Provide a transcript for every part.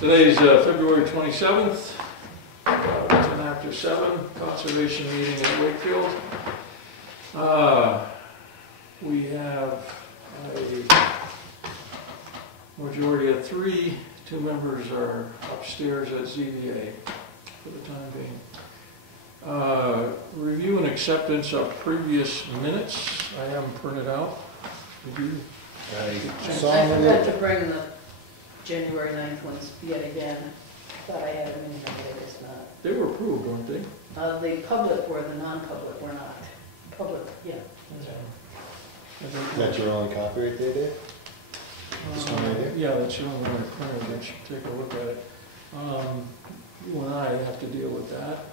Today's February 27th, 10 after 7, conservation meeting at Wakefield. We have a majority of 3. 2 members are upstairs at ZBA for the time being. Review and acceptance of previous minutes. I have them printed out. Did you? I forgot to bring the January 9th ones yet again. Thought I had them in here, but it's not. They were approved, weren't they? The public were, the non-public were not. Public, yeah. Is That's your only copy right there, Dave? This one right there? Yeah, that's your only one printed. Let's take a look at it. You and I have to deal with that.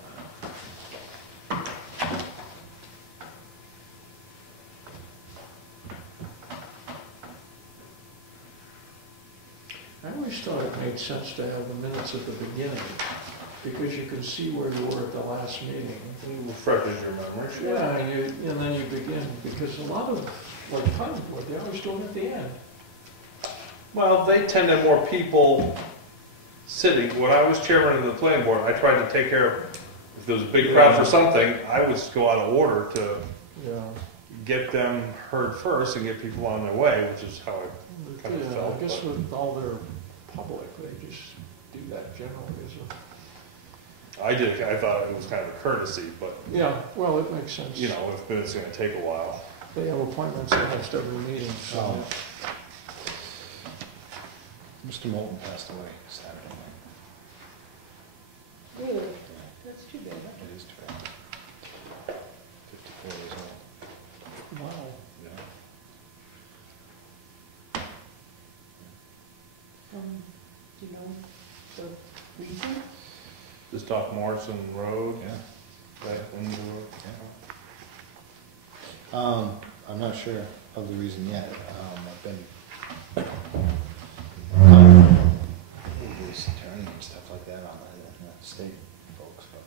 I always thought it made sense to have the minutes at the beginning, because you can see where you were at the last meeting. It refreshes your memory. Sure. Yeah, and then you begin, because a lot of, like planning board, they always do it at the end. Well, they tend to have more people sitting. When I was chairman of the planning board, I tried to take care of, if there was a big crowd for something, I would go out of order to get them heard first and get people on their way, which is how I kind of felt. I guess with all their public, they just do that generally. I thought it was kind of a courtesy, but Yeah, well, it makes sense. you know, if it's going to take a while. They have appointments the next every meeting, so. Mr. Moulton passed away Saturday night. Really? That's too bad. It is too bad. 54 years old. Wow. Yeah. Do you know the reason? Just off Morrison Road, Yeah. right in the road. Yeah. I'm not sure of the reason yet. I've been with this attorney and stuff like that on the state folks, but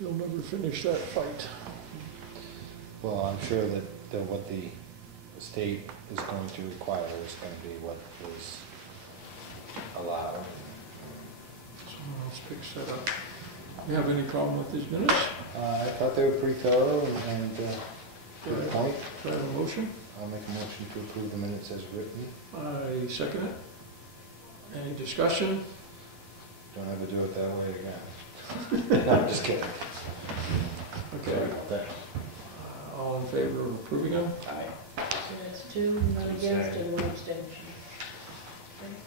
You'll never finish that fight. well, I'm sure that what the state is going to require is going to be what is allowed. Someone else picks that up. You have any problem with these minutes? I thought they were pretty thorough and to the point. Do I have a motion? I'll make a motion to approve the minutes as written. I second it. Any discussion? Don't have to do it that way again. No, I'm just kidding. Okay. Sorry about that. All in favor of approving them? Aye. So that's 2, 1 against and 1 abstention.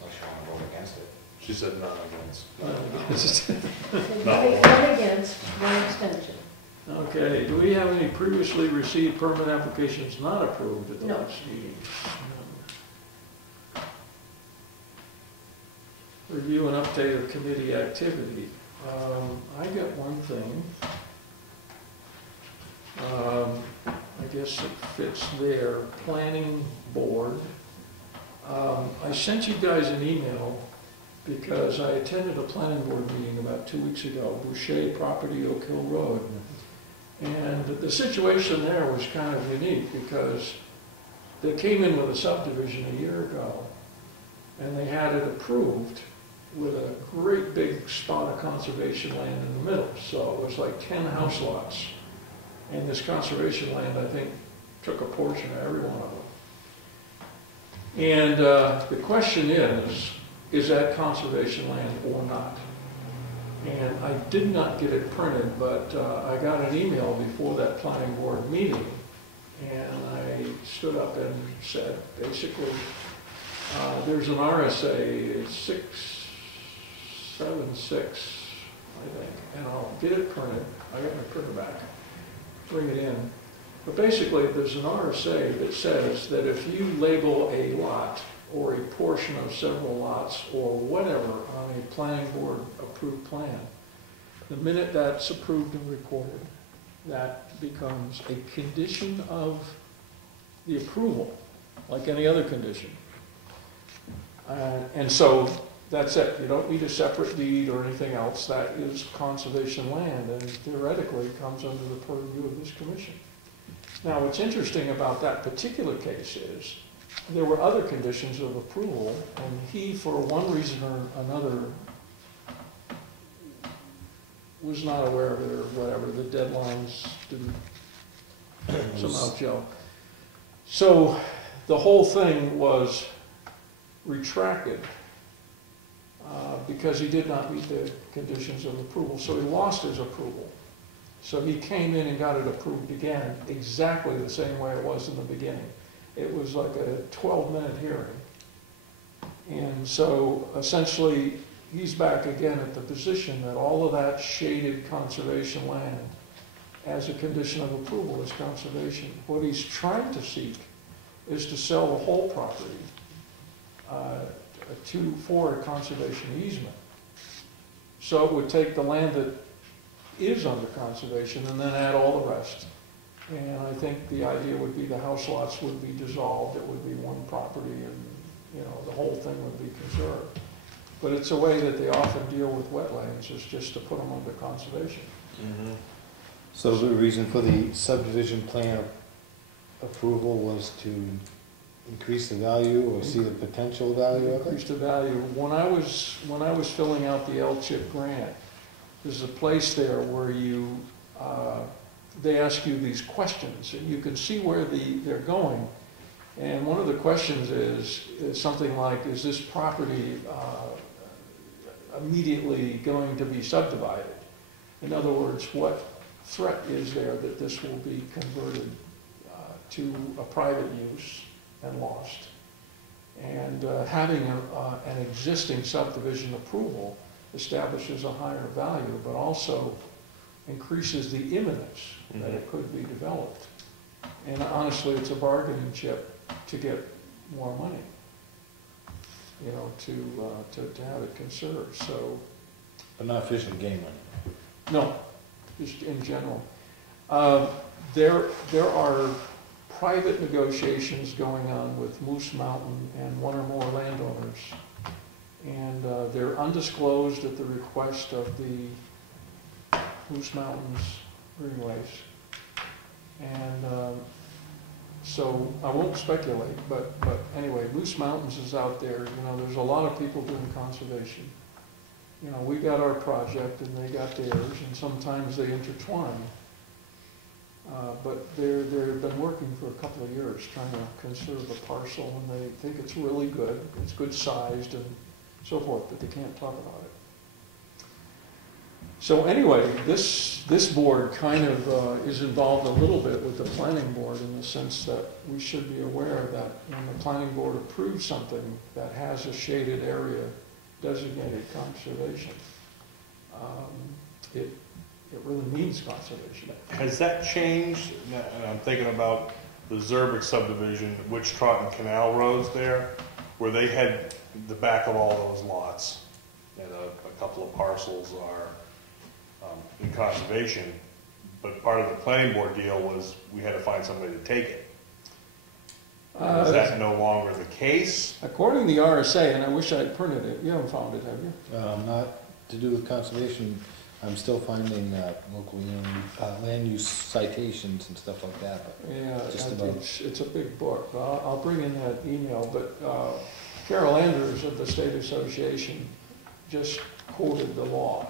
Unless you want to vote against it. She said none against. So No. 1 against, 1 abstention. Okay, do we have any previously received permit applications not approved at the No. last meeting? None. Review and update of committee activity. I got one thing. I guess it fits there. Planning board. I sent you guys an email because I attended a planning board meeting about 2 weeks ago, Boucher property, Oak Hill Road. And the situation there was kind of unique because they came in with a subdivision a year ago and they had it approved with a great big spot of conservation land in the middle. So it was like 10 house lots. And this conservation land, I think, took a portion of every one of them. And the question is that conservation land or not? And I did not get it printed, but I got an email before that planning board meeting, and I stood up and said, basically, there's an RSA 676, I think, and I'll get it printed. I got my printer back, bring it in. But basically, there's an RSA that says that if you label a lot or a portion of several lots or whatever on a planning board approved plan, the minute that's approved and recorded, that becomes a condition of the approval, like any other condition. And so that's it. You don't need a separate deed or anything else. That is conservation land and theoretically comes under the purview of this commission. Now, what's interesting about that particular case is, there were other conditions of approval, and he, for one reason or another, was not aware of it or whatever, the deadlines didn't somehow gel. So the whole thing was retracted because he did not meet the conditions of approval, so he lost his approval. So he came in and got it approved again, exactly the same way it was in the beginning. It was like a 12-minute hearing. And so essentially, he's back again at the position that all of that shaded conservation land, as a condition of approval, is conservation. What he's trying to seek is to sell the whole property for a conservation easement. So it would take the land that is under conservation and then add all the rest. And I think the idea would be the house lots would be dissolved, it would be one property, and the whole thing would be conserved. But it's a way that they often deal with wetlands, is just to put them under conservation. Mm-hmm. So the reason for the subdivision plan approval was to increase the value or see the potential value of it? Increase the value. When I was filling out the L-chip grant, there's a place there where they ask you these questions, and you can see where they're going. And one of the questions is something like, is this property immediately going to be subdivided? In other words, what threat is there that this will be converted to a private use and lost? And having an existing subdivision approval establishes a higher value, but also increases the imminence that it could be developed. And honestly, it's a bargaining chip to get more money, to have it conserved. So, But not fish and game money. no, just in general. There are private negotiations going on with Moose Mountain and one or more landowners, and they're undisclosed at the request of the Moose Mountains Greenways. And so I won't speculate, but anyway, Moose Mountains is out there. There's a lot of people doing conservation. We got our project and they got theirs, and sometimes they intertwine. But they've been working for a couple of years trying to conserve a parcel, and they think it's really good, it's good sized and so forth, but they can't talk about it. So anyway, this board kind of is involved a little bit with the planning board, in the sense that we should be aware that when the planning board approves something that has a shaded area designated conservation, it really means conservation. Has that changed? I'm thinking about the Zerbic subdivision, Witch Trot and Canal Roads there, where they had the back of all those lots, and a couple of parcels are in conservation, but part of the planning board deal was we had to find somebody to take it. Is that no longer the case? According to the RSA, and I wish I had printed it, you haven't found it, have you? Not to do with conservation. I'm still finding local land use citations and stuff like that. But Yeah, just about. it's a big book. I'll bring in that email, but Carol Andrews of the State Association just quoted the law.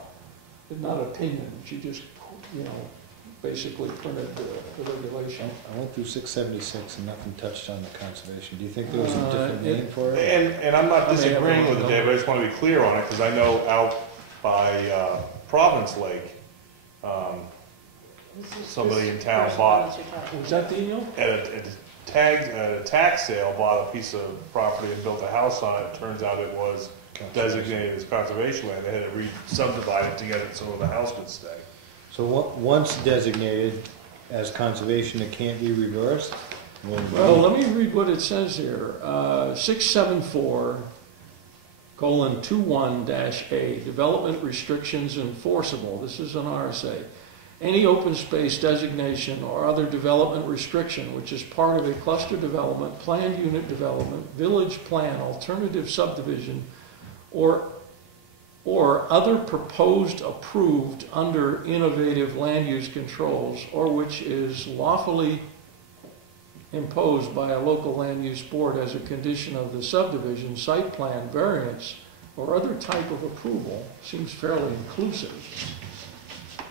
Not opinion, she just, basically printed the regulation. I went through 676 and nothing touched on the conservation. Do you think there was a different name for it? And I'm not I may have disagreeing with it, wrong. Dave, I just want to be clear on it, because I know out by Providence Lake, somebody in town bought, Was that the email? at a tax sale, bought a piece of property and built a house on it. Turns out it was designated as conservation land. They had to re-subdivide it to get it so the house could stay. So once designated as conservation, it can't be reversed? Well, let me read what it says here. 674:21-A, development restrictions enforceable. This is an RSA. Any open space designation or other development restriction which is part of a cluster development, planned unit development, village plan, alternative subdivision, or other proposed approved under innovative land use controls, or which is lawfully imposed by a local land use board as a condition of the subdivision, site plan, variance, or other type of approval seems fairly inclusive.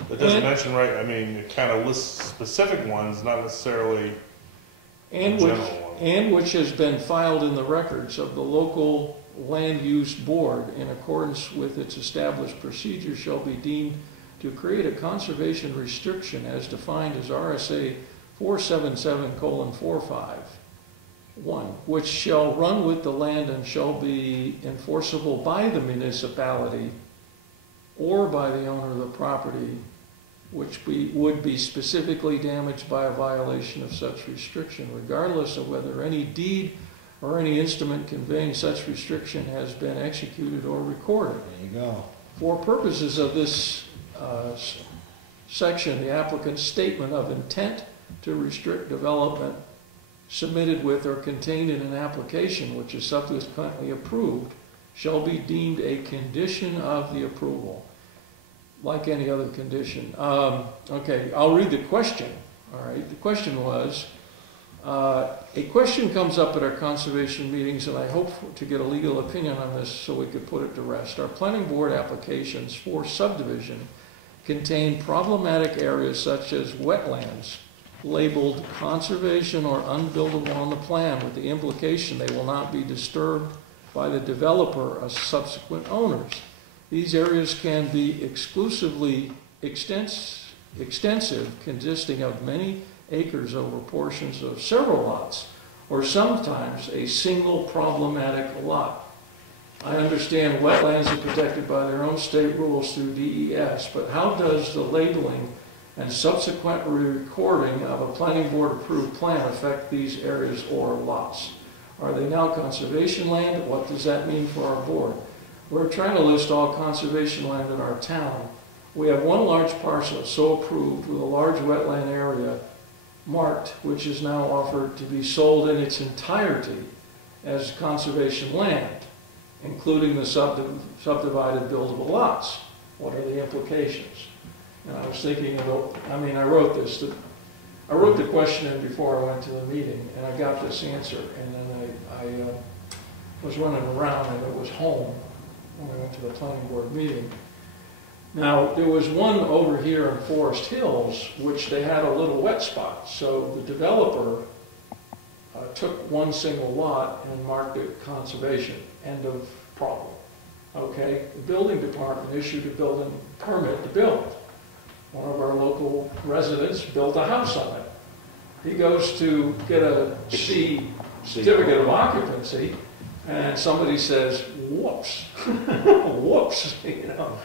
It doesn't mention, right, I mean, it kind of lists specific ones, not necessarily And general which, ones. and which has been filed in the records of the local land use board in accordance with its established procedure shall be deemed to create a conservation restriction as defined as RSA 477:451, which shall run with the land and shall be enforceable by the municipality or by the owner of the property, which would be specifically damaged by a violation of such restriction, regardless of whether any deed or any instrument conveying such restriction has been executed or recorded. There you go. For purposes of this section, the applicant's statement of intent to restrict development submitted with or contained in an application which is subsequently approved shall be deemed a condition of the approval, like any other condition. Okay, I'll read the question. All right, the question was, a question comes up at our conservation meetings, and I hope to get a legal opinion on this so we could put it to rest. Our planning board applications for subdivision contain problematic areas such as wetlands labeled conservation or unbuildable on the plan, with the implication they will not be disturbed by the developer or subsequent owners. These areas can be exclusively extensive, consisting of many acres over portions of several lots, or sometimes a single problematic lot. I understand wetlands are protected by their own state rules through DES, but how does the labeling and subsequent recording of a planning board approved plan affect these areas or lots? Are they now conservation land? What does that mean for our board? We're trying to list all conservation land in our town. We have one large parcel so approved with a large wetland area marked, which is now offered to be sold in its entirety as conservation land, including the subdivided buildable lots. What are the implications? And I was thinking about, I wrote this, I wrote the question in before I went to the meeting, and I got this answer, and then I was running around and it was home when I went to the planning board meeting. Now, there was one over here in Forest Hills, which they had a little wet spot, so the developer took one single lot and marked it conservation, end of problem. Okay, the building department issued a building permit to build. One of our local residents built a house on it. He goes to get a certificate of occupancy, and somebody says, whoops, whoops, you know.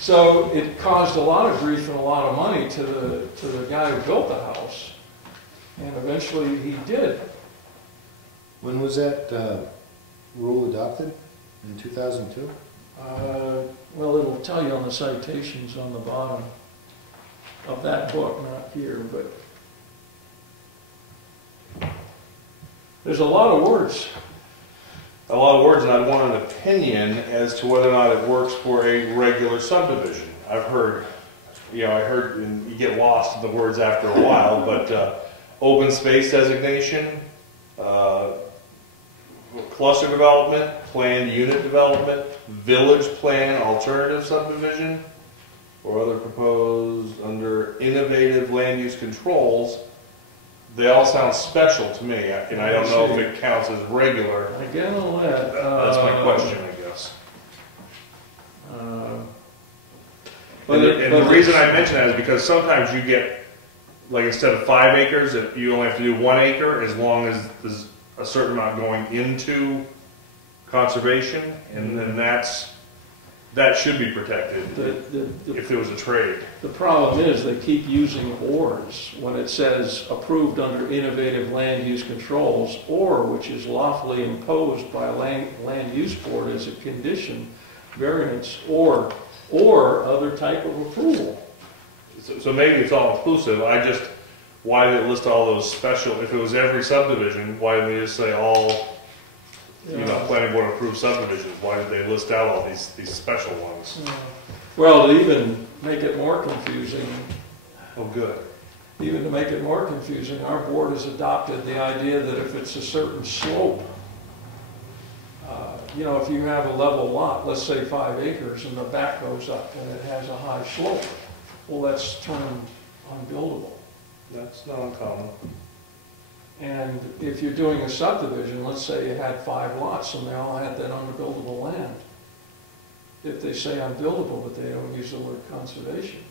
So it caused a lot of grief and a lot of money to the guy who built the house, and eventually he did. When was that rule adopted? In 2002? Well, it'll tell you on the citations on the bottom of that book, not here, but there's a lot of words. A lot of words, and I want an opinion as to whether or not it works for a regular subdivision. I've heard, and you get lost in the words after a while, but open space designation, cluster development, planned unit development, village plan, alternative subdivision, or other proposed under innovative land use controls. They all sound special to me, and I don't know if it counts as regular. Again, on that. That's my question, I guess. But the reason I mention that is because sometimes you get, like instead of 5 acres, you only have to do 1 acre as long as there's a certain amount going into conservation, and then that should be protected if there was a trade. The problem is they keep using ors when it says approved under innovative land use controls, or which is lawfully imposed by a land use board as a condition, variance, or other type of approval. So maybe it's all inclusive. Why did it list all those special? If it was every subdivision, why didn't they just say all? Planning board approved subdivisions. Why did they list out all these special ones? Well, to even make it more confusing, Oh, good. even to make it more confusing, our board has adopted the idea that if it's a certain slope, you know, if you have a level lot, let's say 5 acres, and the back goes up and it has a high slope, well, that's termed unbuildable. That's not uncommon. And if you're doing a subdivision, let's say you had 5 lots and they all had that unbuildable land, if they say unbuildable, but they don't use the word conservation,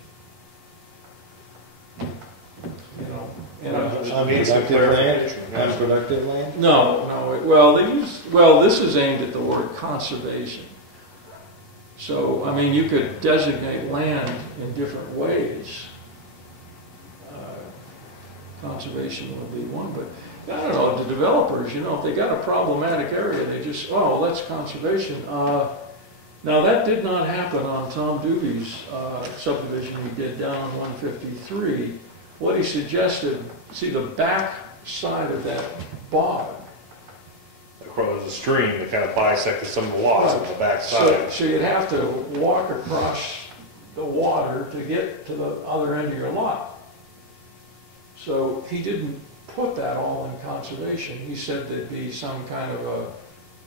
you know. And Unproductive land? Unproductive land? no, well, this is aimed at the word conservation. So, I mean, you could designate land in different ways. Conservation would be one, but I don't know, the developers, you know, if they got a problematic area, they just, oh, that's conservation. Now, that did not happen on Tom Doobie's subdivision he did down on 153. What he suggested, see the back side of that bog. Across the stream that kind of bisected some of the lots on the back side. So you'd have to walk across the water to get to the other end of your lot. So he didn't put that all in conservation. He said there'd be some kind of a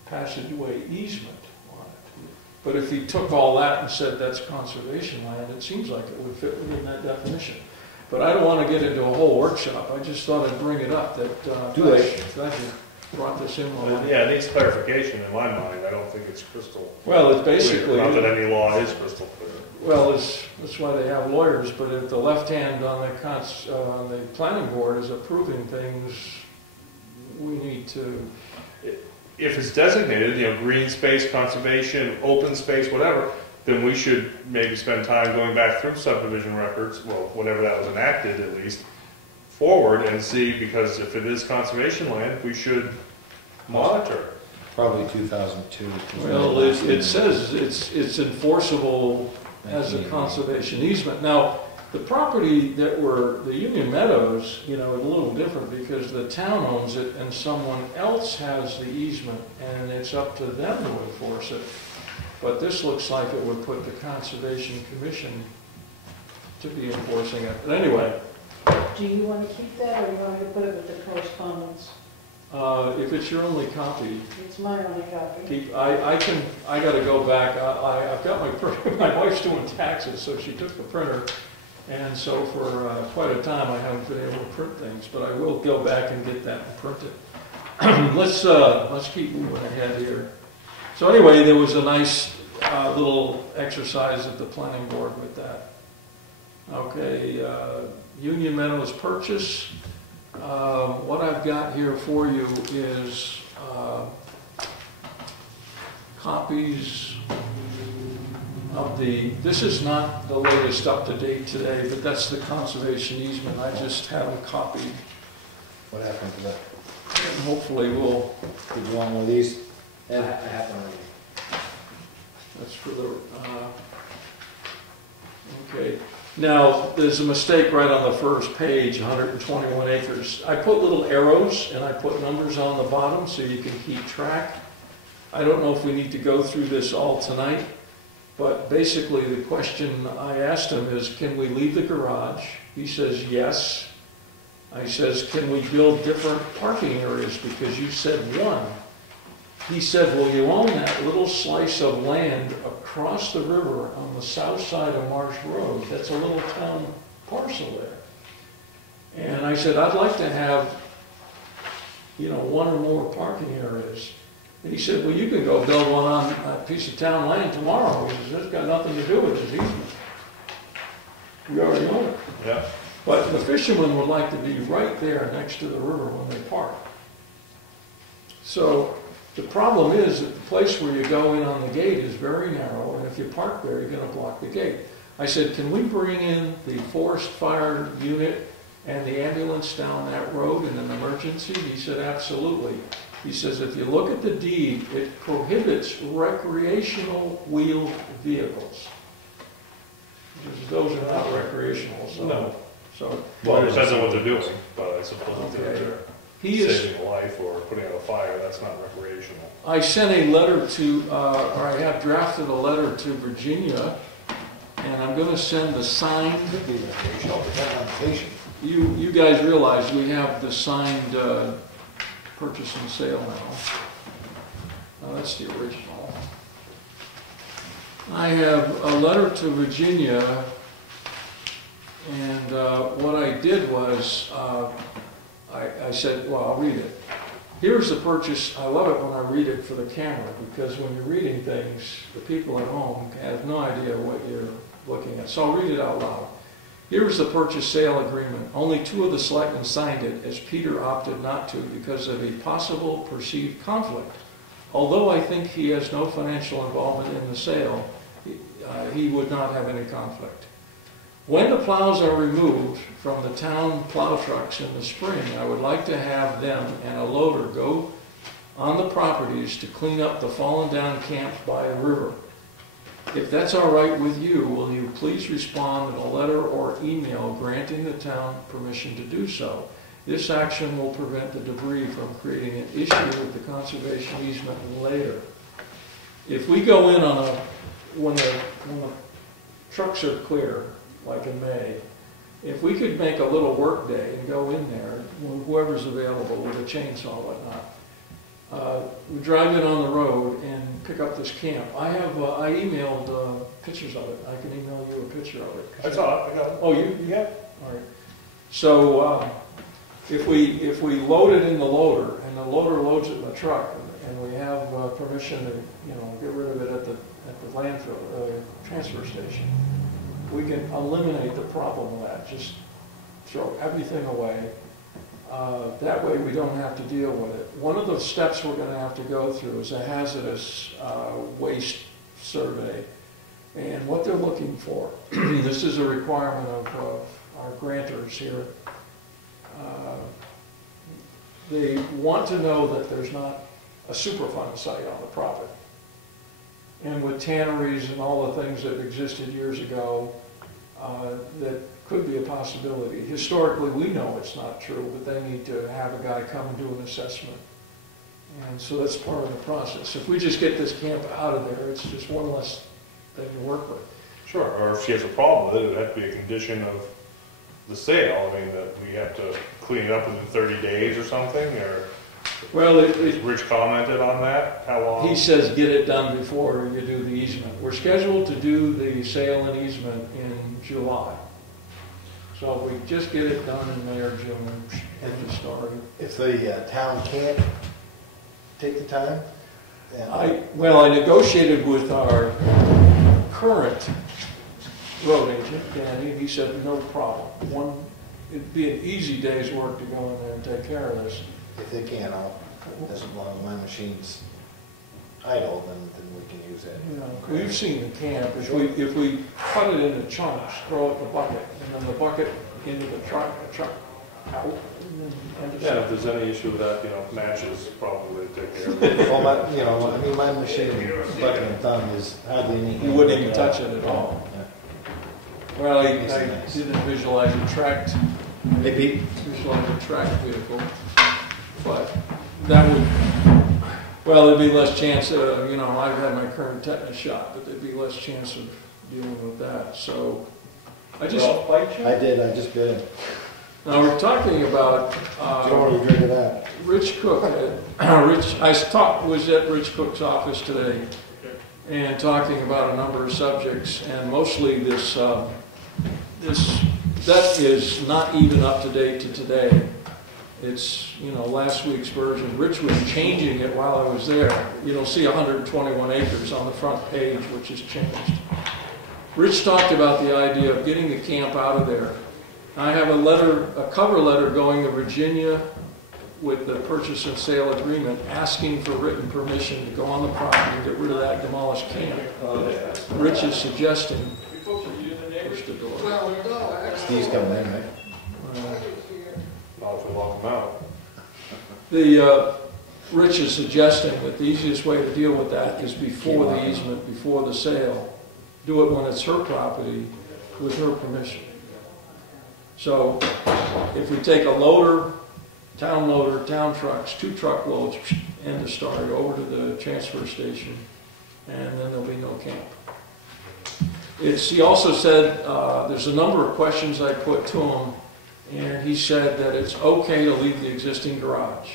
passageway easement on it. But if he took all that and said that's conservation land, it seems like it would fit within that definition. But I don't want to get into a whole workshop. I just thought I'd bring it up that glad you brought this in. Yeah, it needs clarification in my mind. I don't think it's crystal. Well, it's basically not that any law is crystal clear. Well, that's why they have lawyers. But if the left hand on the planning board is approving things, we need to. If it's designated, you know, green space, conservation, open space, whatever, then we should maybe spend time going back through subdivision records, well, whenever that was enacted at least, forward and see, because if it is conservation land, we should monitor. Probably 2002. Well, it says it's enforceable as a conservation easement. Now, the property that were the Union Meadows, you know, is a little different because the town owns it and someone else has the easement, and it's up to them to enforce it. But this looks like it would put the Conservation Commission to be enforcing it. But anyway. Do you want to keep that, or you want me to put it with the correspondence? If it's your only copy. It's my only copy. I gotta go back. I've got my printer. My wife's doing taxes, so she took the printer. And so for quite a time, I haven't been able to print things, but I will go back and get that and print it. Let's keep moving ahead here. So anyway, there was a nice little exercise at the planning board with that. Okay, Union Meadows purchase. What I've got here for you is copies of this is not the latest up to date today, but that's the conservation easement. I just have them copied. What happened to that? And hopefully we'll. Did you want one of these? I have one. That's for the, okay. Now, there's a mistake right on the first page, 121 acres. I put little arrows and I put numbers on the bottom so you can keep track. I don't know if we need to go through this all tonight, but basically the question I asked him is, can we leave the garage? He says yes. I says, can we build different parking areas because you said one? He said, well, you own that little slice of land across the river on the south side of Marsh Road. That's a little town parcel there. And I said, I'd like to have, you know, one or more parking areas. And he said, well, you can go build one on a piece of town land tomorrow. He says, that's got nothing to do with his easement. We already own it. Yeah. But the fishermen would like to be right there next to the river when they park. So the problem is that the place where you go in on the gate is very narrow, and if you park there, you're going to block the gate. I said, can we bring in the forest fire unit and the ambulance down that road in an emergency? He said, absolutely. He says, if you look at the deed, it prohibits recreational wheeled vehicles. Because those are not recreational. So, no. So, well, it depends on what they're doing, but I suppose if okay. they're saving a life or putting out a fire, that's not recreational. I sent a letter to, or I have drafted a letter to Virginia, and I'm going to send the signed. Could be recreational, depending on the patient. you guys realize we have the signed purchase and sale now. That's the original. I have a letter to Virginia, and what I did was I said, well, I'll read it. Here's the purchase. I love it when I read it for the camera, because when you're reading things, the people at home have no idea what you're looking at. So I'll read it out loud. Here's the purchase sale agreement. Only 2 of the selectmen signed it, as Peter opted not to because of a possible perceived conflict. Although I think he has no financial involvement in the sale, he would not have any conflict. When the plows are removed from the town plow trucks in the spring, I would like to have them and a loader go on the properties to clean up the fallen down camps by a river. If that's all right with you, will you please respond in a letter or email granting the town permission to do so? This action will prevent the debris from creating an issue with the conservation easement later. If we go in on when the trucks are clear, like in May, if we could make a little work day and go in there, whoever's available with a chainsaw or whatnot, we drive it on the road and pick up this camp. I emailed pictures of it. I can email you a picture of it. I saw it. I got it. Oh, you? Yeah. All right. So if we load it in the loader and the loader loads it in the truck, and we have permission to get rid of it at the landfill transfer station, we can eliminate the problem of that. Just throw everything away. That way we don't have to deal with it. One of the steps we're going to have to go through is a hazardous waste survey. And what they're looking for, this is a requirement of our grantors here. They want to know that there's not a Superfund site on the property. And with tanneries and all the things that existed years ago, that could be a possibility. Historically, we know it's not true, but they need to have a guy come and do an assessment. And so that's part of the process. If we just get this camp out of there, it's just one less thing to work with. Sure, or if she has a problem with it, it would have to be a condition of the sale. I mean, that we have to clean it up within 30 days or something, or... Well, Rich commented on that? How long? He says get it done before you do the easement. We're scheduled to do the sale and easement in July. So if we just get it done in May or June, end of story. If the town can't take the time? I negotiated with our current road agent, Danny, and he said no problem. It'd be an easy day's work to go in there and take care of this. If they can't, as long as my machine's idle, then we can use it. We've seen the camp. If we cut it into chunks, throw it in the bucket, and then the bucket into the truck out, and then Yeah, if there's any issue with that, matches probably take care of it. Well, my machine, bucket and thumb is hardly any. You wouldn't even touch it at all. Yeah. Well, I didn't visualize a tracked vehicle, but that would, there'd be less chance of, I've had my current tetanus shot, but there'd be less chance of dealing with that. So I just bit it. Now we're talking about do you want to drink of that? Rich Cook. Was at Rich Cook's office today and talking about a number of subjects, and mostly this that is not even up to date to today. It's, last week's version. Rich was changing it while I was there. You'll see 121 acres on the front page, which has changed. Rich talked about the idea of getting the camp out of there. I have a cover letter going to Virginia with the purchase and sale agreement asking for written permission to go on the property and get rid of that demolished camp. Rich is suggesting, push the door. Steve's coming in, right? Not to lock them out. Rich is suggesting that the easiest way to deal with that is before the easement, before the sale. Do it when it's her property with her permission. So if we take a loader, town trucks, 2 truckloads, end of story, over to the transfer station, and then there'll be no camp. He also said, there's a number of questions I put to him, and he said that it's okay to leave the existing garage.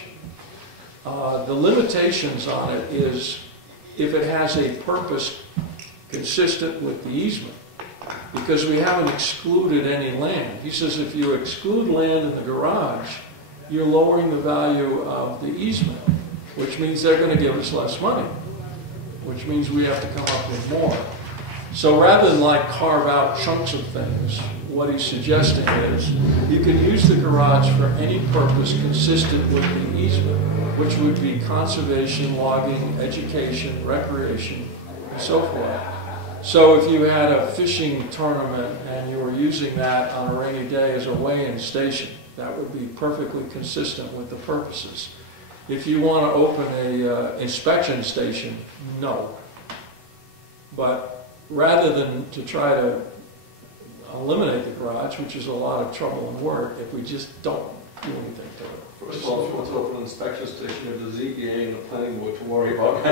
The limitations on it is if it has a purpose consistent with the easement, because we haven't excluded any land. He says if you exclude land in the garage, you're lowering the value of the easement, which means they're going to give us less money, which means we have to come up with more. So rather than like carve out chunks of things, what he's suggesting is you can use the garage for any purpose consistent with the easement, which would be conservation, logging, education, recreation, and so forth. So if you had a fishing tournament and you were using that on a rainy day as a weigh-in station, that would be perfectly consistent with the purposes. If you want to open a inspection station, no. But rather than to try to eliminate the garage, which is a lot of trouble and work, if we just don't do anything to it. First of all, if you want to open an inspection station, you have the ZBA and the planning board to worry about.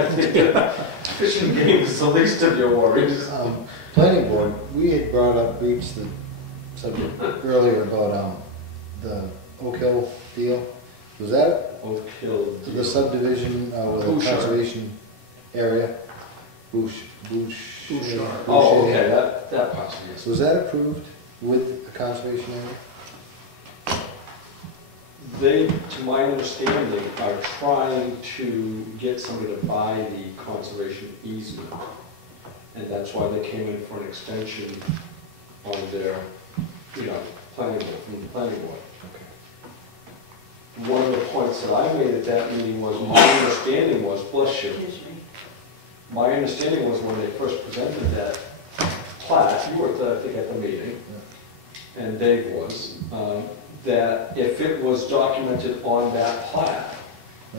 Fishing games is the least of your worries. Planning board, we had brought up, reached the subject earlier about the Oak Hill deal. Was that Oak Hill. the subdivision with the Bouchard. conservation area? Bouchard. Oh, okay, that possibly is. Was that approved with the conservation area? They, to my understanding, are trying to get somebody to buy the conservation easement. And that's why they came in for an extension on their, planning board, from the planning board. One of the points that I made at that meeting was, my understanding was, bless you, Excuse me. my understanding was when they first presented that plat, you were, I think, at the meeting, and Dave was, that if it was documented on that plat,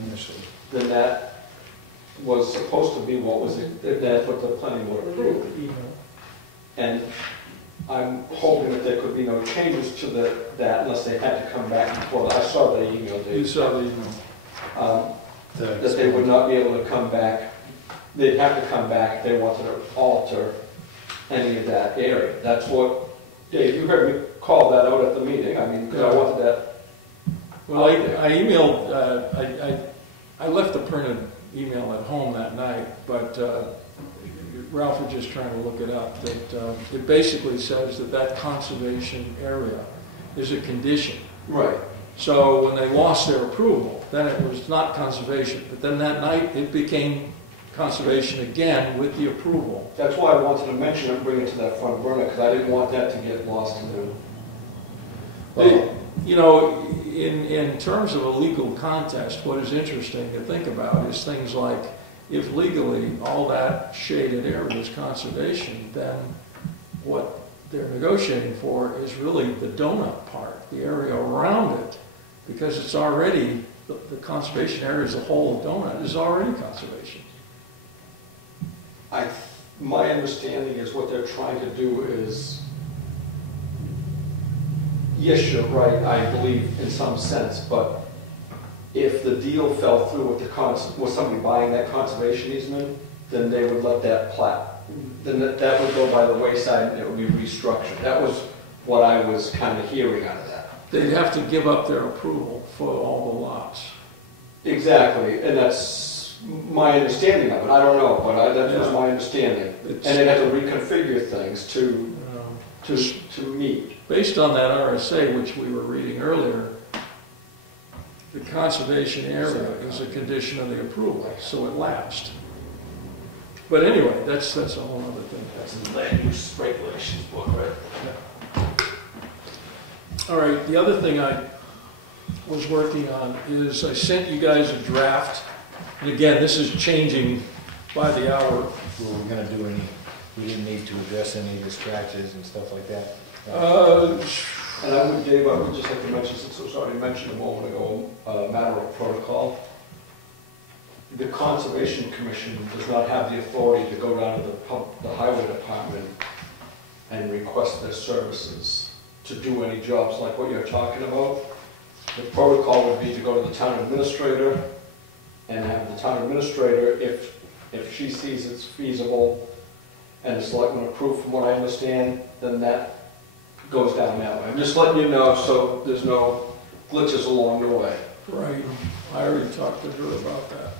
Initially. then that was supposed to be what was, that's what the planning board approved. And I'm hoping that there could be no changes to that unless they had to come back before. I saw the email, You Dave. saw the email. That they would not be able to come back, they'd have to come back if they wanted to alter any of that area. That's what, Dave, you heard me call that out at the meeting, I mean, because I wanted that. Well, I emailed, I left the printed email at home that night, but Ralph was just trying to look it up, that it basically says that that conservation area is a condition. Right. So when they lost their approval, then it was not conservation, but then that night it became conservation again with the approval. That's why I wanted to mention it and bring it to that front burner, because I didn't want that to get lost in there. Well, in terms of a legal contest, what is interesting to think about is things like, if legally all that shaded area is conservation, then what they're negotiating for is really the donut part, the area around it, because it's already, the conservation area as a whole donut is already conservation. My understanding is what they're trying to do is, yes, you're right, I believe in some sense, but if the deal fell through with somebody buying that conservation easement, then they would let that plat, then that would go by the wayside and it would be restructured. That was what I was kind of hearing out of that. They'd have to give up their approval for all the lots. Exactly, and that's my understanding of it. I don't know, but that was my understanding. And they'd have to reconfigure things to meet. Based on that RSA, which we were reading earlier, the conservation area is a condition of the approval, so it lapsed. But anyway, that's a whole other thing. That's in the land use regulations book, right? All right, the other thing I was working on is I sent you guys a draft. And again, this is changing by the hour. Were we gonna do we didn't need to address any of the scratches and stuff like that? And Dave, I would just like to mention, since it was already mentioned a moment ago, a matter of protocol. The Conservation Commission does not have the authority to go down to the Highway Department and request their services to do any jobs like what you're talking about. The protocol would be to go to the town administrator and have the town administrator, if she sees it's feasible and the selectmen approve, from what I understand, then that goes down that way. I'm just letting you know so there's no glitches along the way. Right, I already talked to her about that.